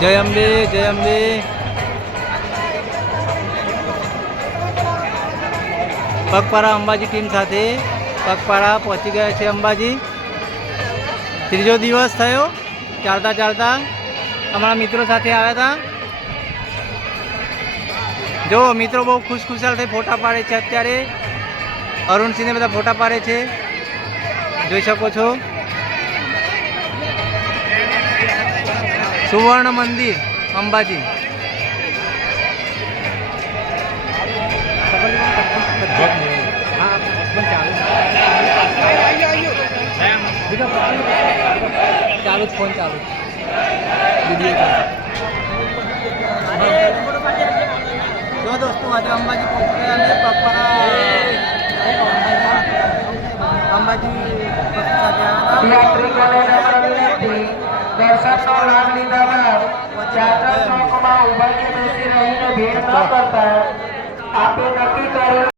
જય અંબે જય અંબે. પગપાળા અંબાજી ટીમ સાથે પગપાળા પહોંચી ગયા છે અંબાજી. ત્રીજો દિવસ થયો, ચાલતા ચાલતા અમારા મિત્રો સાથે આવ્યા હતા. જો મિત્રો બહુ ખુશખુશાલ થઈ ફોટા પાડે છે અત્યારે. અરુણસિંહને બધા ફોટા પાડે છે. જોઈ શકો છો. સુવર્ણ મંદિર અંબાજી. ચાલુ જ ફોન ચાલુ જો દોસ્તો આજે અંબાજી પહોંચી ગયા અંબાજી દર્શનનો લાભ લીધા બાદ ચાતર ચોકમાં ઊભા કે બેસી રહીને ભેટ ન કરતા આપે નક્કી કરેલું